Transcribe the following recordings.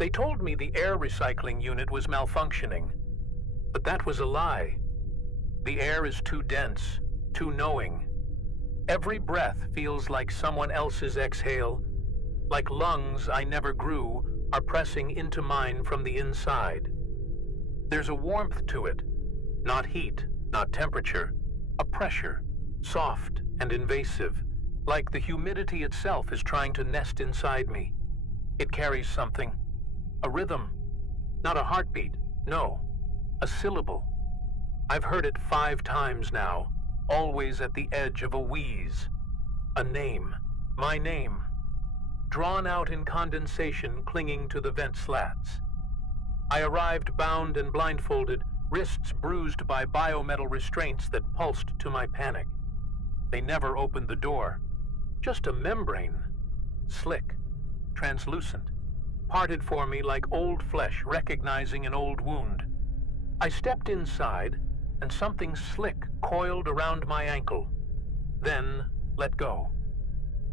They told me the air recycling unit was malfunctioning, but that was a lie. The air is too dense, too knowing. Every breath feels like someone else's exhale, like lungs I never grew are pressing into mine from the inside. There's a warmth to it, not heat, not temperature, a pressure, soft and invasive, like the humidity itself is trying to nest inside me. It carries something, a rhythm, not a heartbeat, no, a syllable. I've heard it 5 times now, always at the edge of a wheeze. A name, my name, drawn out in condensation clinging to the vent slats. I arrived bound and blindfolded, wrists bruised by biometal restraints that pulsed to my panic. They never opened the door, just a membrane, slick, translucent, parted for me like old flesh recognizing an old wound. I stepped inside, and something slick coiled around my ankle, then let go.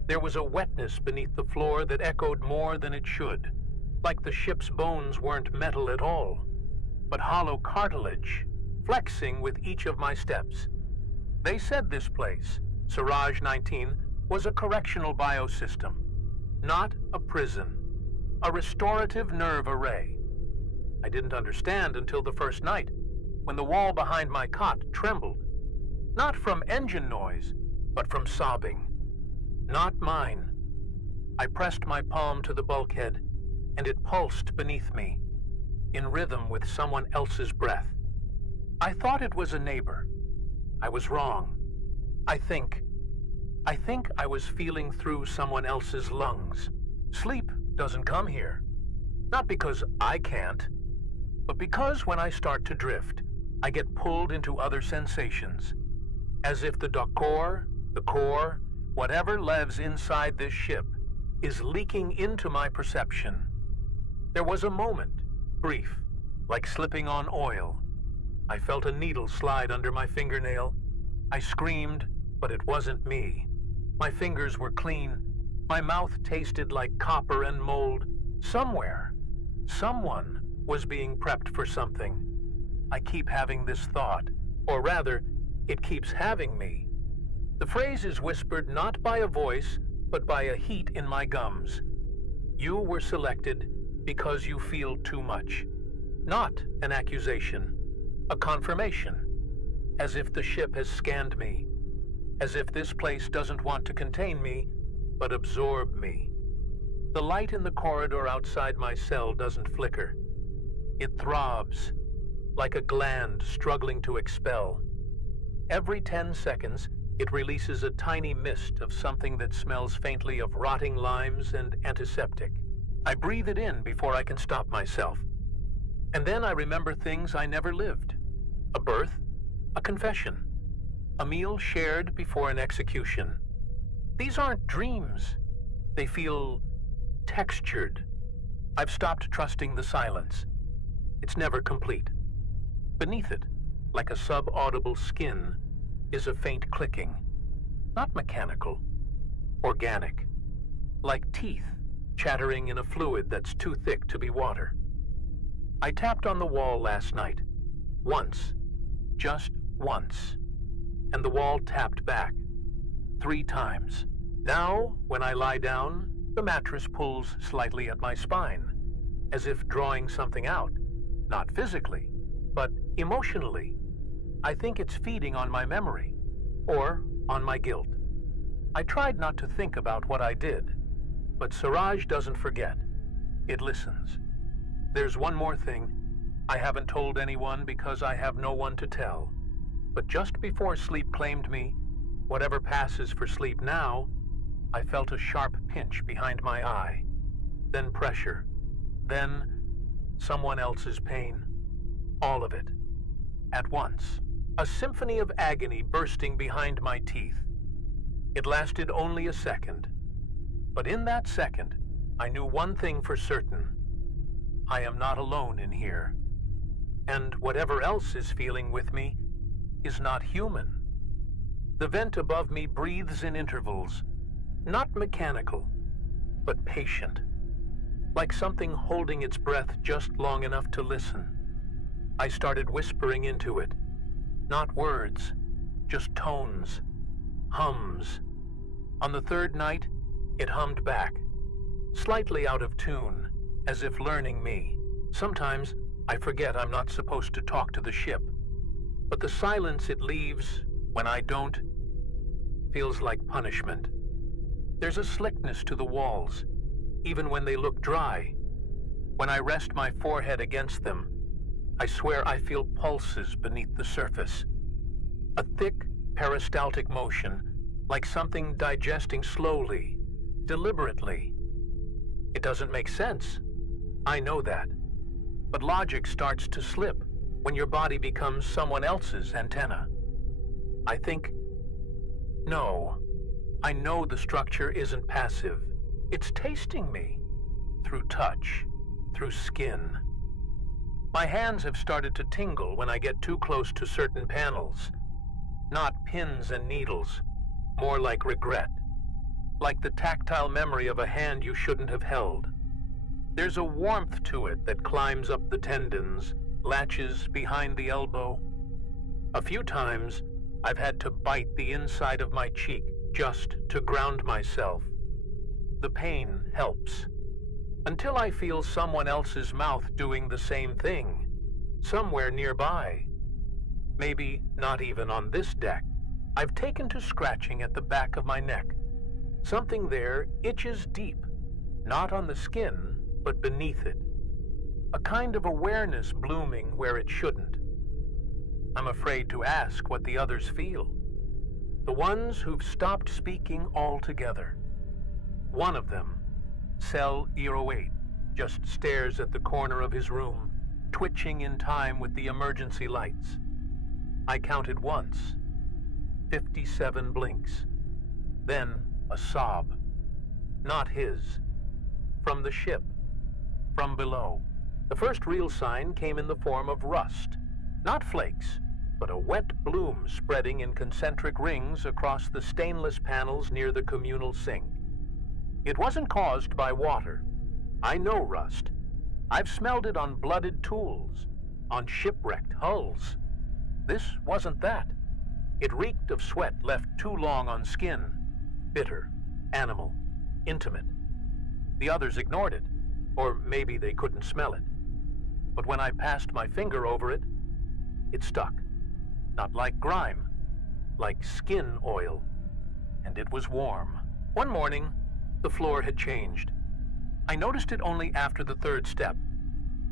There was a wetness beneath the floor that echoed more than it should, like the ship's bones weren't metal at all, but hollow cartilage, flexing with each of my steps. They said this place, Saraj-XIX, was a correctional biosystem, not a prison, a restorative nerve array. I didn't understand until the first night, when the wall behind my cot trembled, not from engine noise, but from sobbing. Not mine. I pressed my palm to the bulkhead, and it pulsed beneath me, in rhythm with someone else's breath. I thought it was a neighbor. I was wrong. I think I was feeling through someone else's lungs. Sleep doesn't come here. Not because I can't, but because when I start to drift, I get pulled into other sensations, as if the core, whatever lives inside this ship, is leaking into my perception. There was a moment, brief, like slipping on oil. I felt a needle slide under my fingernail. I screamed, but it wasn't me. My fingers were clean. My mouth tasted like copper and mold. Somewhere, someone was being prepped for something. I keep having this thought, or rather, it keeps having me. The phrase is whispered not by a voice, but by a heat in my gums. You were selected because you feel too much. Not an accusation, a confirmation. As if the ship has scanned me. As if this place doesn't want to contain me, but absorb me. The light in the corridor outside my cell doesn't flicker. It throbs, like a gland struggling to expel. Every 10 seconds, it releases a tiny mist of something that smells faintly of rotting limes and antiseptic. I breathe it in before I can stop myself. And then I remember things I never lived. A birth, a confession, a meal shared before an execution. These aren't dreams. They feel textured. I've stopped trusting the silence. It's never complete. Beneath it, like a sub-audible skin, is a faint clicking. Not mechanical, organic. Like teeth chattering in a fluid that's too thick to be water. I tapped on the wall last night. Once. Just once. And the wall tapped back. 3 times. Now, when I lie down, the mattress pulls slightly at my spine, as if drawing something out. Not physically, but emotionally. I think it's feeding on my memory, or on my guilt. I tried not to think about what I did, but Saraj doesn't forget. It listens. There's one more thing. I haven't told anyone because I have no one to tell. But just before sleep claimed me, whatever passes for sleep now, I felt a sharp pinch behind my eye. Then pressure. Then someone else's pain. All of it. At once. A symphony of agony bursting behind my teeth. It lasted only a second. But in that second, I knew one thing for certain. I am not alone in here. And whatever else is feeling with me is not human. The vent above me breathes in intervals, not mechanical, but patient. like something holding its breath just long enough to listen. I started whispering into it. Not words, just tones, hums. On the third night, it hummed back, slightly out of tune, as if learning me. Sometimes I forget I'm not supposed to talk to the ship, but the silence it leaves when I don't feels like punishment. There's a slickness to the walls, even when they look dry. When I rest my forehead against them, I swear I feel pulses beneath the surface. A thick, peristaltic motion, like something digesting slowly, deliberately. It doesn't make sense. I know that. But logic starts to slip when your body becomes someone else's antenna. I think, no, I know the structure isn't passive. It's tasting me, through touch, through skin. My hands have started to tingle when I get too close to certain panels. Not pins and needles, more like regret. Like the tactile memory of a hand you shouldn't have held. There's a warmth to it that climbs up the tendons, latches behind the elbow. A few times, I've had to bite the inside of my cheek just to ground myself. The pain helps. Until I feel someone else's mouth doing the same thing, somewhere nearby. Maybe not even on this deck. I've taken to scratching at the back of my neck. Something there itches deep, not on the skin, but beneath it. A kind of awareness blooming where it shouldn't. I'm afraid to ask what the others feel. The ones who've stopped speaking altogether. One of them, Cell 08, just stares at the corner of his room, twitching in time with the emergency lights. I counted once, 57 blinks. Then a sob. Not his. From the ship. From below. The first real sign came in the form of rust. Not flakes, but a wet bloom spreading in concentric rings across the stainless panels near the communal sink. It wasn't caused by water. I know rust. I've smelled it on blooded tools, on shipwrecked hulls. This wasn't that. It reeked of sweat left too long on skin. Bitter, animal, intimate. The others ignored it, or maybe they couldn't smell it. But when I passed my finger over it, it stuck. Not like grime, like skin oil. And it was warm. One morning, the floor had changed. I noticed it only after the third step.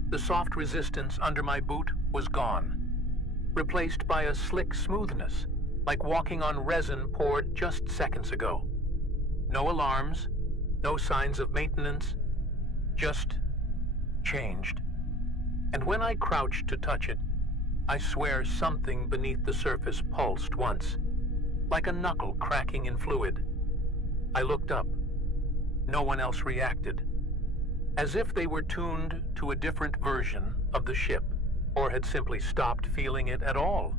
The soft resistance under my boot was gone, replaced by a slick smoothness, like walking on resin poured just seconds ago. No alarms, no signs of maintenance, just changed. And when I crouched to touch it, I swear something beneath the surface pulsed once, like a knuckle cracking in fluid. I looked up. No one else reacted, as if they were tuned to a different version of the ship, or had simply stopped feeling it at all.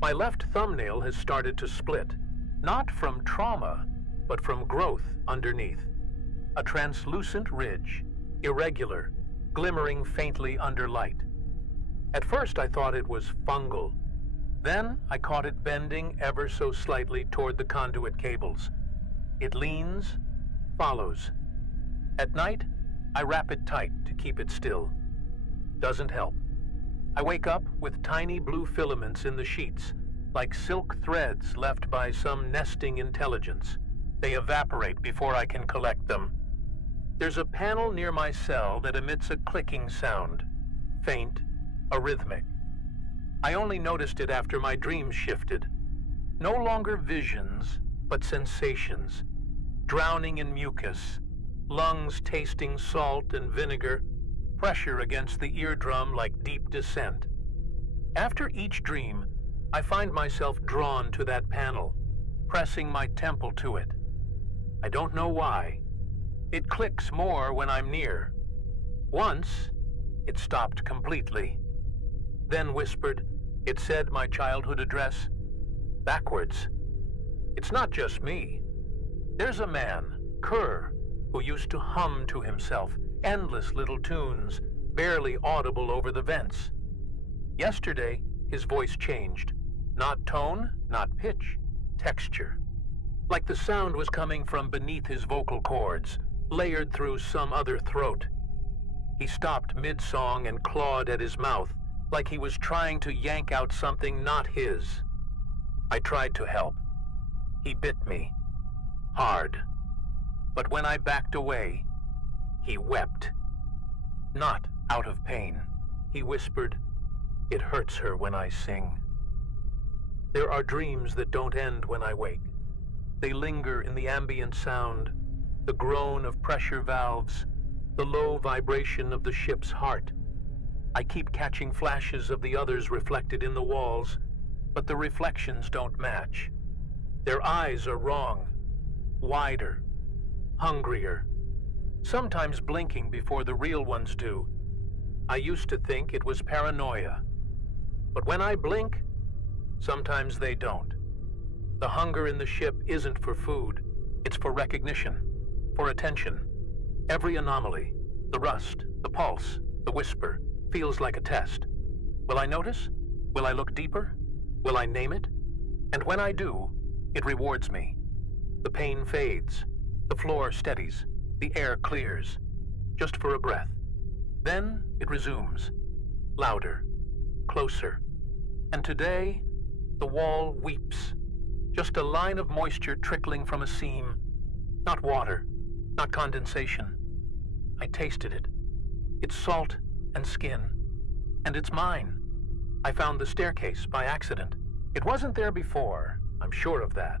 My left thumbnail has started to split, not from trauma, but from growth underneath. A translucent ridge, irregular, glimmering faintly under light. At first I thought it was fungal. Then I caught it bending ever so slightly toward the conduit cables. It leans, follows. At night, I wrap it tight to keep it still. Doesn't help. I wake up with tiny blue filaments in the sheets, like silk threads left by some nesting intelligence. They evaporate before I can collect them. There's a panel near my cell that emits a clicking sound, faint, arrhythmic. I only noticed it after my dreams shifted. No longer visions, but sensations. Drowning in mucus, lungs tasting salt and vinegar, pressure against the eardrum like deep descent. After each dream, I find myself drawn to that panel, pressing my temple to it. I don't know why. It clicks more when I'm near. Once, it stopped completely. Then whispered, it said my childhood address, backwards. It's not just me. There's a man, Kerr, who used to hum to himself, endless little tunes, barely audible over the vents. Yesterday, his voice changed. Not tone, not pitch, texture. Like the sound was coming from beneath his vocal cords, layered through some other throat. He stopped mid-song and clawed at his mouth, like he was trying to yank out something not his. I tried to help. He bit me. Hard. But when I backed away, he wept. Not out of pain. He whispered, "It hurts her when I sing." There are dreams that don't end when I wake. They linger in the ambient sound, the groan of pressure valves, the low vibration of the ship's heart. I keep catching flashes of the others reflected in the walls, but the reflections don't match. Their eyes are wrong, wider, hungrier, sometimes blinking before the real ones do. I used to think it was paranoia, but when I blink, sometimes they don't. The hunger in the ship isn't for food, it's for recognition, for attention. Every anomaly, the rust, the pulse, the whisper, feels like a test. Will I notice? Will I look deeper? Will I name it? And when I do, it rewards me. The pain fades, the floor steadies, the air clears, just for a breath. Then it resumes, louder, closer. And today, the wall weeps. Just a line of moisture trickling from a seam. Not water, not condensation. I tasted it. It's salt and skin. And it's mine. I found the staircase by accident. It wasn't there before, I'm sure of that.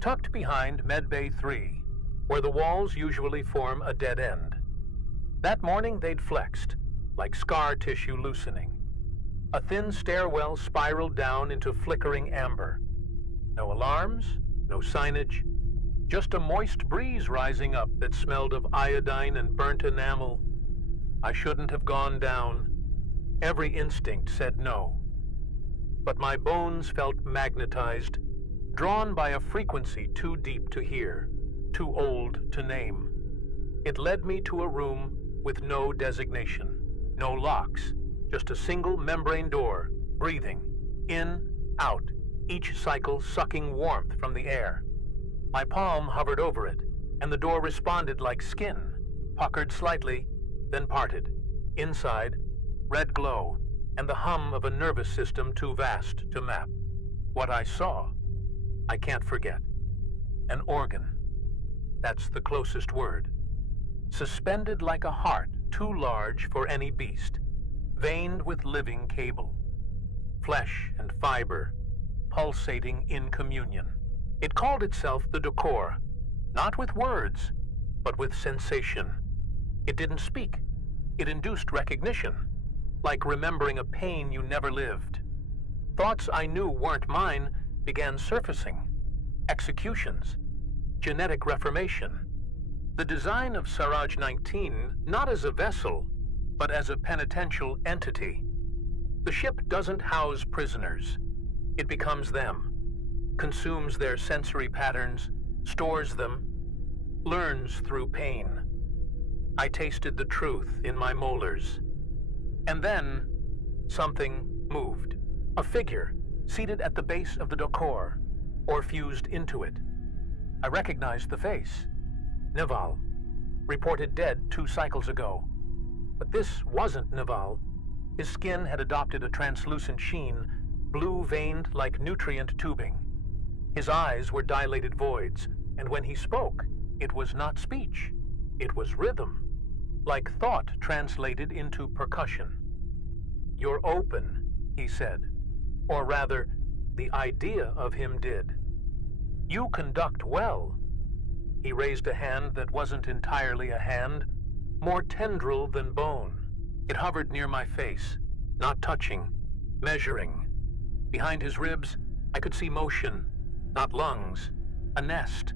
Tucked behind Medbay 3, where the walls usually form a dead end. That morning they'd flexed, like scar tissue loosening. A thin stairwell spiraled down into flickering amber. No alarms, no signage, just a moist breeze rising up that smelled of iodine and burnt enamel. I shouldn't have gone down. Every instinct said no. But my bones felt magnetized, drawn by a frequency too deep to hear, too old to name. It led me to a room with no designation, no locks, just a single membrane door, breathing, in, out, each cycle sucking warmth from the air. My palm hovered over it, and the door responded like skin, puckered slightly, then parted. Inside, red glow, and the hum of a nervous system too vast to map. What I saw, I can't forget. An organ. That's the closest word. Suspended like a heart too large for any beast, veined with living cable. Flesh and fiber, pulsating in communion. It called itself the decor, not with words, but with sensation. It didn't speak. It induced recognition, like remembering a pain you never lived. Thoughts I knew weren't mine began surfacing. Executions, genetic reformation. The design of Saraj-XIX not as a vessel, but as a penitential entity. The ship doesn't house prisoners. It becomes them, consumes their sensory patterns, stores them, learns through pain. I tasted the truth in my molars. And then, something moved. A figure, seated at the base of the decor, or fused into it. I recognized the face. Naval, reported dead 2 cycles ago. But this wasn't Naval. His skin had adopted a translucent sheen, blue-veined like nutrient tubing. His eyes were dilated voids, and when he spoke, it was not speech. It was rhythm, like thought translated into percussion. "You're open," he said. Or rather, the idea of him did. "You conduct well." He raised a hand that wasn't entirely a hand, more tendril than bone. It hovered near my face, not touching, measuring. Behind his ribs, I could see motion, not lungs, a nest.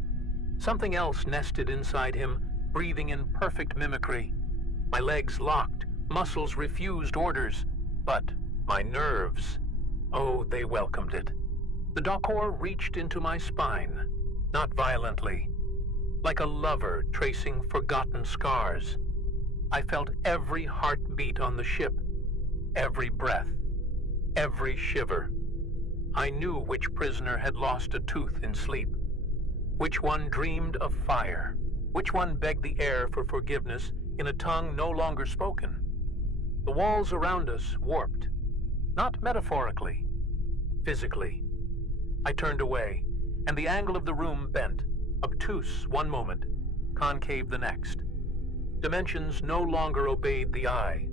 Something else nested inside him, breathing in perfect mimicry. My legs locked, muscles refused orders, but my nerves, oh, they welcomed it. The decor reached into my spine, not violently, like a lover tracing forgotten scars. I felt every heartbeat on the ship, every breath, every shiver. I knew which prisoner had lost a tooth in sleep, which one dreamed of fire, which one begged the air for forgiveness in a tongue no longer spoken. The walls around us warped, not metaphorically, physically. I turned away, and the angle of the room bent, obtuse one moment, concave the next. Dimensions no longer obeyed the eye.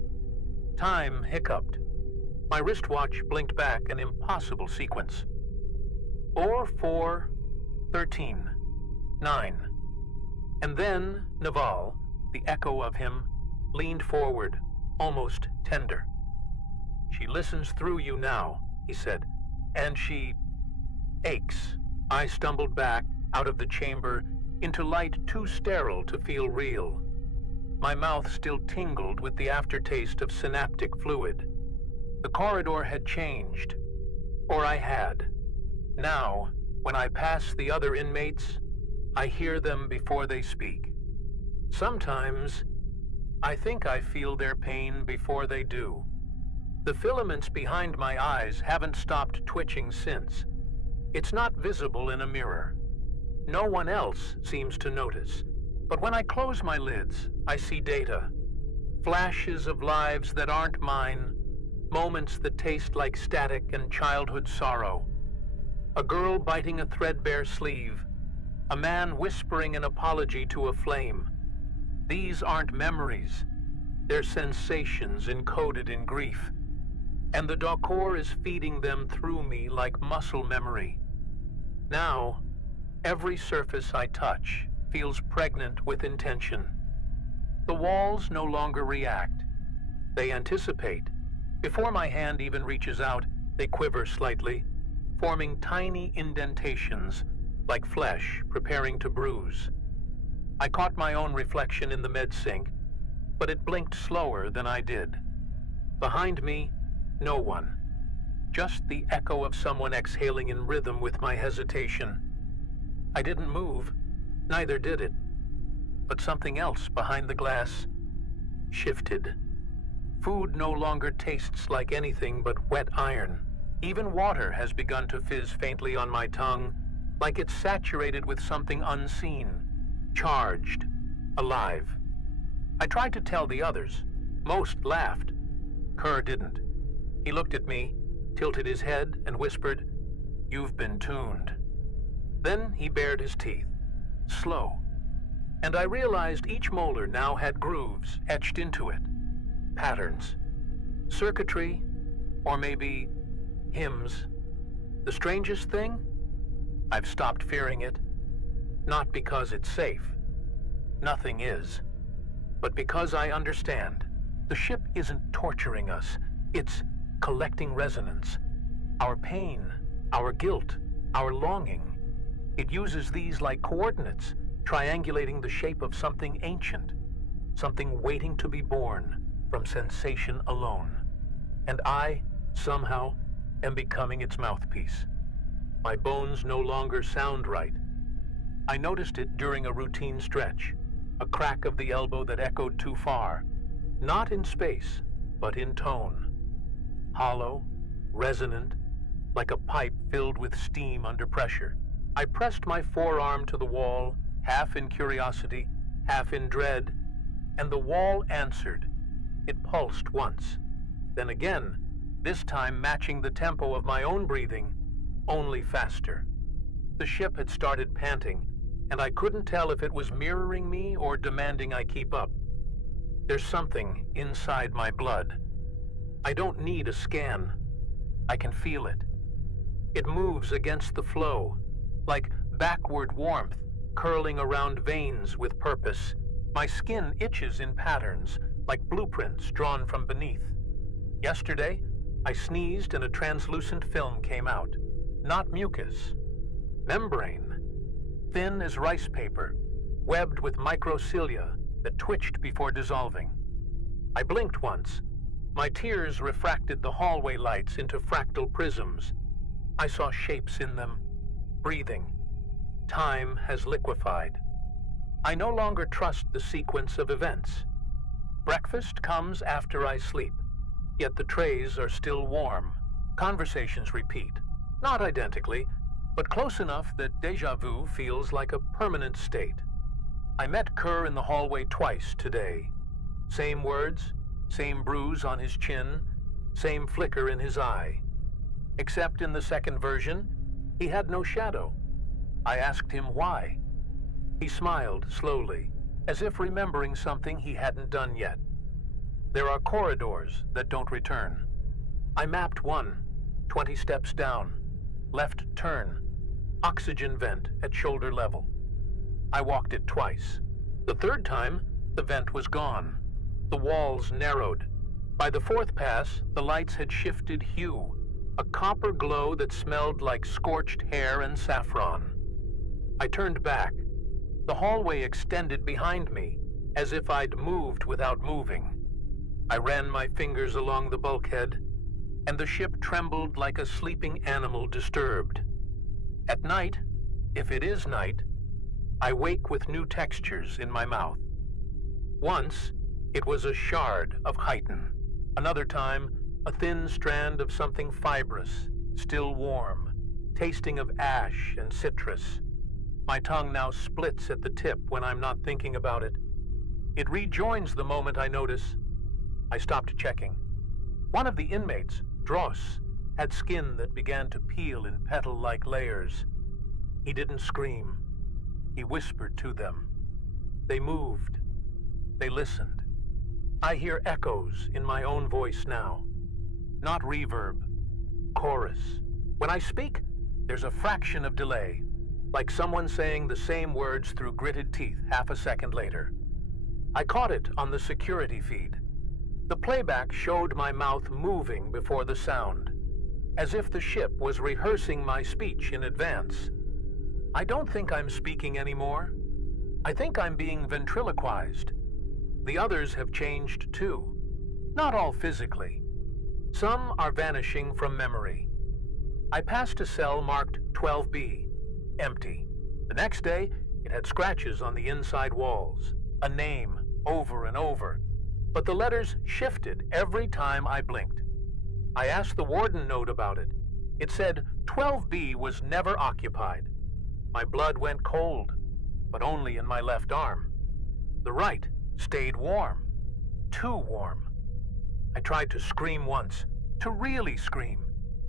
Time hiccuped. My wristwatch blinked back an impossible sequence. 4, 13, 9. And then Naval, the echo of him, leaned forward, almost tender. "She listens through you now," he said, "and she aches." I stumbled back out of the chamber into light too sterile to feel real. My mouth still tingled with the aftertaste of synaptic fluid. The corridor had changed, or I had. Now, when I pass the other inmates, I hear them before they speak. Sometimes, I think I feel their pain before they do. The filaments behind my eyes haven't stopped twitching since. It's not visible in a mirror. No one else seems to notice. But when I close my lids, I see data. Flashes of lives that aren't mine. Moments that taste like static and childhood sorrow. A girl biting a threadbare sleeve. A man whispering an apology to a flame. These aren't memories. They're sensations encoded in grief. And the Doctor is feeding them through me like muscle memory. Now, every surface I touch feels pregnant with intention. The walls no longer react. They anticipate. Before my hand even reaches out, they quiver slightly, forming tiny indentations, like flesh preparing to bruise. I caught my own reflection in the med sink, but it blinked slower than I did. Behind me, no one. Just the echo of someone exhaling in rhythm with my hesitation. I didn't move, neither did it. But something else behind the glass shifted. Food no longer tastes like anything but wet iron. Even water has begun to fizz faintly on my tongue, like it's saturated with something unseen, charged, alive. I tried to tell the others. Most laughed. Kerr didn't. He looked at me, tilted his head, and whispered, "You've been tuned." Then he bared his teeth, slow, and I realized each molar now had grooves etched into it. Patterns. Circuitry, or maybe hymns. The strangest thing? I've stopped fearing it. Not because it's safe. Nothing is. But because I understand. The ship isn't torturing us. It's collecting resonance. Our pain, our guilt, our longing. It uses these like coordinates, triangulating the shape of something ancient. Something waiting to be born from sensation alone. And I, somehow, am becoming its mouthpiece. My bones no longer sound right. I noticed it during a routine stretch, a crack of the elbow that echoed too far, not in space, but in tone. Hollow, resonant, like a pipe filled with steam under pressure. I pressed my forearm to the wall, half in curiosity, half in dread, and the wall answered. It pulsed once, then again, this time matching the tempo of my own breathing, only faster. The ship had started panting, and I couldn't tell if it was mirroring me or demanding I keep up. There's something inside my blood. I don't need a scan. I can feel it. It moves against the flow, like backward warmth, curling around veins with purpose. My skin itches in patterns, like blueprints drawn from beneath. Yesterday, I sneezed and a translucent film came out. Not mucus. Membrane. Thin as rice paper, webbed with microcilia that twitched before dissolving. I blinked once. My tears refracted the hallway lights into fractal prisms. I saw shapes in them, breathing. Time has liquefied. I no longer trust the sequence of events. Breakfast comes after I sleep, yet the trays are still warm. Conversations repeat, not identically, but close enough that déjà vu feels like a permanent state. I met Kerr in the hallway twice today. Same words, same bruise on his chin, same flicker in his eye. Except in the second version, he had no shadow. I asked him why. He smiled slowly, as if remembering something he hadn't done yet. There are corridors that don't return. I mapped one, 20 steps down, left turn, oxygen vent at shoulder level. I walked it twice. The third time, the vent was gone. The walls narrowed. By the fourth pass, the lights had shifted hue, a copper glow that smelled like scorched hair and saffron. I turned back. The hallway extended behind me, as if I'd moved without moving. I ran my fingers along the bulkhead, and the ship trembled like a sleeping animal disturbed. At night, if it is night, I wake with new textures in my mouth. Once, it was a shard of chitin. Another time, a thin strand of something fibrous, still warm, tasting of ash and citrus. My tongue now splits at the tip when I'm not thinking about it. It rejoins the moment I notice. I stopped checking. One of the inmates, Dross, had skin that began to peel in petal-like layers. He didn't scream. He whispered to them. They moved. They listened. I hear echoes in my own voice now. Not reverb. Chorus. When I speak, there's a fraction of delay, like someone saying the same words through gritted teeth half a second later. I caught it on the security feed. The playback showed my mouth moving before the sound, as if the ship was rehearsing my speech in advance. I don't think I'm speaking anymore. I think I'm being ventriloquized. The others have changed too. Not all physically. Some are vanishing from memory. I passed a cell marked 12B, empty. The next day, it had scratches on the inside walls, a name over and over, but the letters shifted every time I blinked. I asked the warden note about it. It said 12B was never occupied. My blood went cold, but only in my left arm. The right stayed warm, too warm. I tried to scream once, to really scream,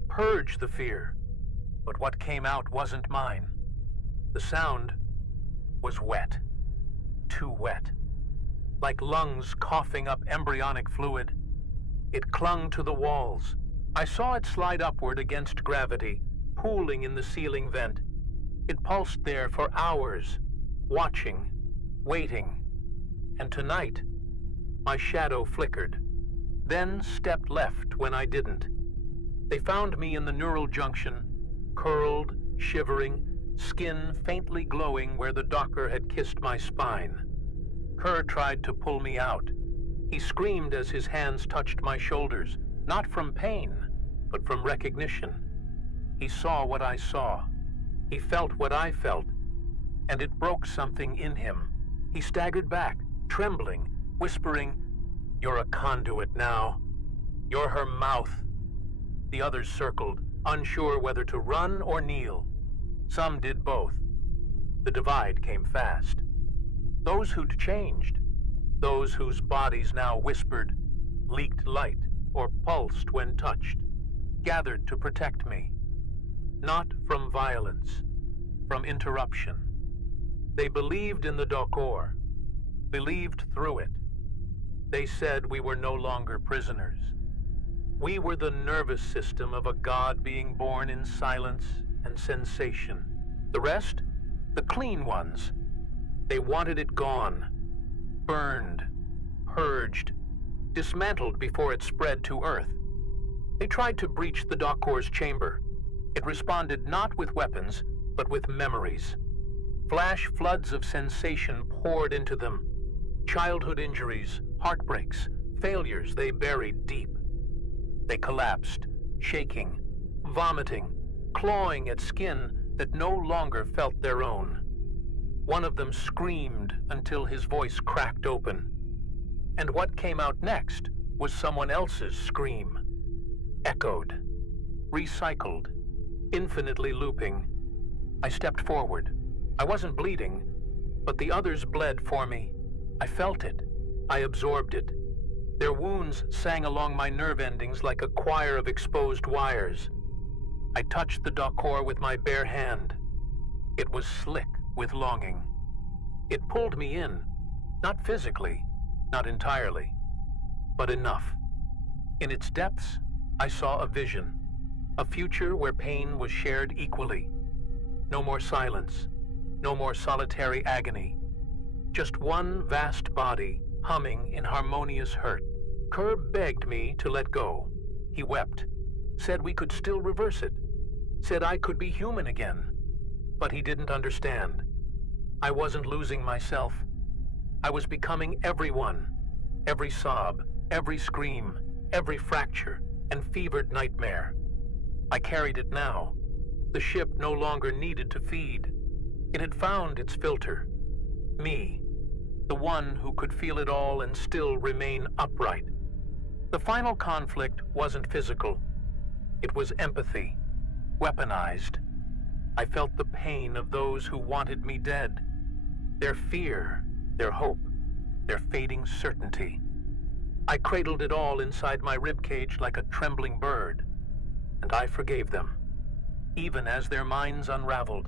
purge the fear, but what came out wasn't mine. The sound was wet, too wet, like lungs coughing up embryonic fluid. It clung to the walls. I saw it slide upward against gravity, pooling in the ceiling vent. It pulsed there for hours, watching, waiting. And tonight, my shadow flickered, then stepped left when I didn't. They found me in the neural junction, curled, shivering, skin faintly glowing where the docker had kissed my spine. Kerr tried to pull me out. He screamed as his hands touched my shoulders, not from pain, but from recognition. He saw what I saw. He felt what I felt, and it broke something in him. He staggered back, trembling, whispering, "You're a conduit now. You're her mouth." The others circled, unsure whether to run or kneel. Some did both. The divide came fast. Those who'd changed, those whose bodies now whispered, leaked light, or pulsed when touched, gathered to protect me. Not from violence, from interruption. They believed in the Dokor, believed through it. They said we were no longer prisoners. We were the nervous system of a god being born in silence and sensation. The rest, the clean ones, they wanted it gone, burned, purged, dismantled before it spread to Earth. They tried to breach the Dokor's chamber. It responded not with weapons, but with memories. Flash floods of sensation poured into them. Childhood injuries, heartbreaks, failures they buried deep. They collapsed, shaking, vomiting, clawing at skin that no longer felt their own. One of them screamed until his voice cracked open. And what came out next was someone else's scream. Echoed, recycled, infinitely looping. I stepped forward. I wasn't bleeding, but the others bled for me. I felt it. I absorbed it. Their wounds sang along my nerve endings like a choir of exposed wires. I touched the Dakor with my bare hand. It was slick with longing. It pulled me in, not physically, not entirely, but enough. In its depths, I saw a vision, a future where pain was shared equally. No more silence, no more solitary agony. Just one vast body humming in harmonious hurt. Kerr begged me to let go. He wept, said we could still reverse it, said I could be human again. But he didn't understand. I wasn't losing myself. I was becoming everyone. Every sob, every scream, every fracture and fevered nightmare. I carried it now. The ship no longer needed to feed. It had found its filter. Me, the one who could feel it all and still remain upright. The final conflict wasn't physical. It was empathy, weaponized. I felt the pain of those who wanted me dead. Their fear, their hope, their fading certainty. I cradled it all inside my ribcage like a trembling bird, and I forgave them, even as their minds unraveled,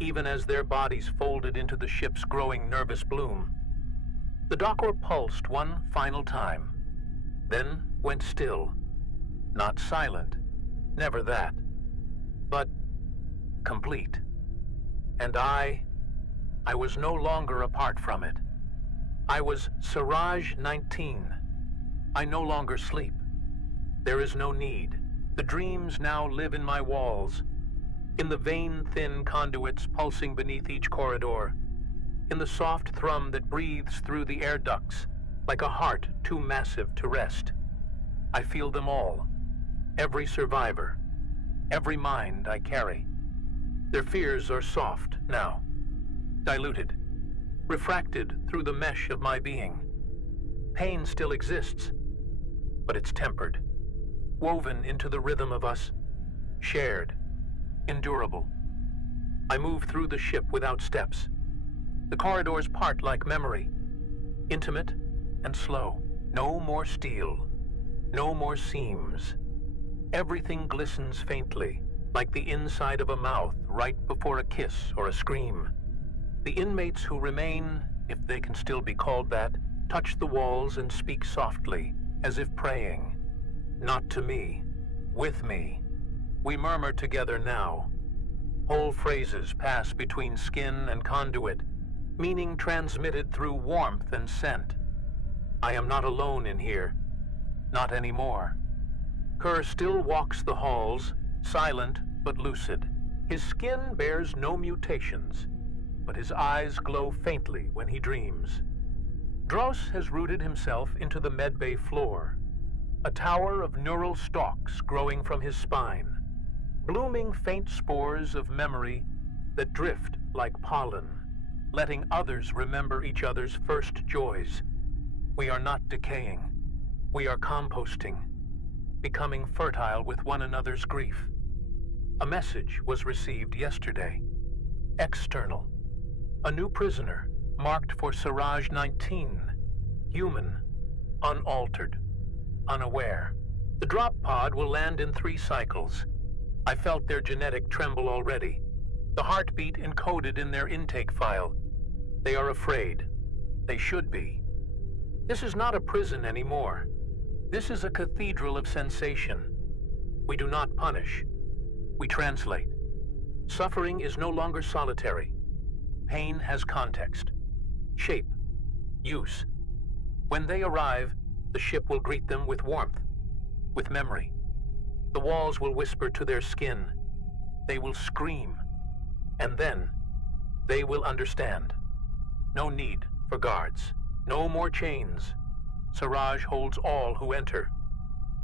even as their bodies folded into the ship's growing nervous bloom. The Dakor pulsed one final time, then went still, not silent, never that, but complete. And I was no longer apart from it. I was Saraj-XIX. I no longer sleep. There is no need. The dreams now live in my walls, in the vein-thin conduits pulsing beneath each corridor, in the soft thrum that breathes through the air ducts like a heart too massive to rest. I feel them all, every survivor, every mind I carry. Their fears are soft now, diluted, refracted through the mesh of my being. Pain still exists, but it's tempered, woven into the rhythm of us, shared, endurable. I move through the ship without steps. The corridors part like memory, intimate and slow. No more steel, no more seams. Everything glistens faintly, like the inside of a mouth right before a kiss or a scream. The inmates who remain, if they can still be called that, touch the walls and speak softly, as if praying. Not to me, with me. We murmur together now. Whole phrases pass between skin and conduit, meaning transmitted through warmth and scent. I am not alone in here. Not anymore. Kerr still walks the halls, silent but lucid. His skin bears no mutations, but his eyes glow faintly when he dreams. Dross has rooted himself into the medbay floor, a tower of neural stalks growing from his spine, blooming faint spores of memory that drift like pollen, letting others remember each other's first joys. We are not decaying. We are composting, becoming fertile with one another's grief. A message was received yesterday. External. A new prisoner, marked for Saraj-XIX. Human, unaltered, unaware. The drop pod will land in 3 cycles. I felt their genetic tremble already. The heartbeat encoded in their intake file. They are afraid. They should be. This is not a prison anymore. This is a cathedral of sensation. We do not punish. We translate. Suffering is no longer solitary. Pain has context, shape, use. When they arrive, the ship will greet them with warmth, with memory. The walls will whisper to their skin. They will scream. And then, they will understand. No need for guards. No more chains. Saraj holds all who enter.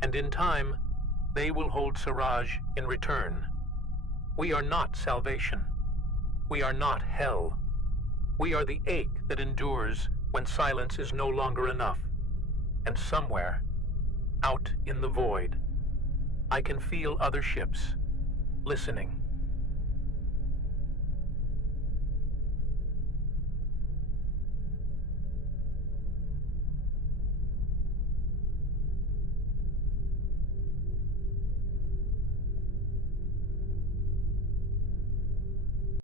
And in time, they will hold Saraj in return. We are not salvation. We are not hell. We are the ache that endures when silence is no longer enough. And somewhere, out in the void, I can feel other ships, listening,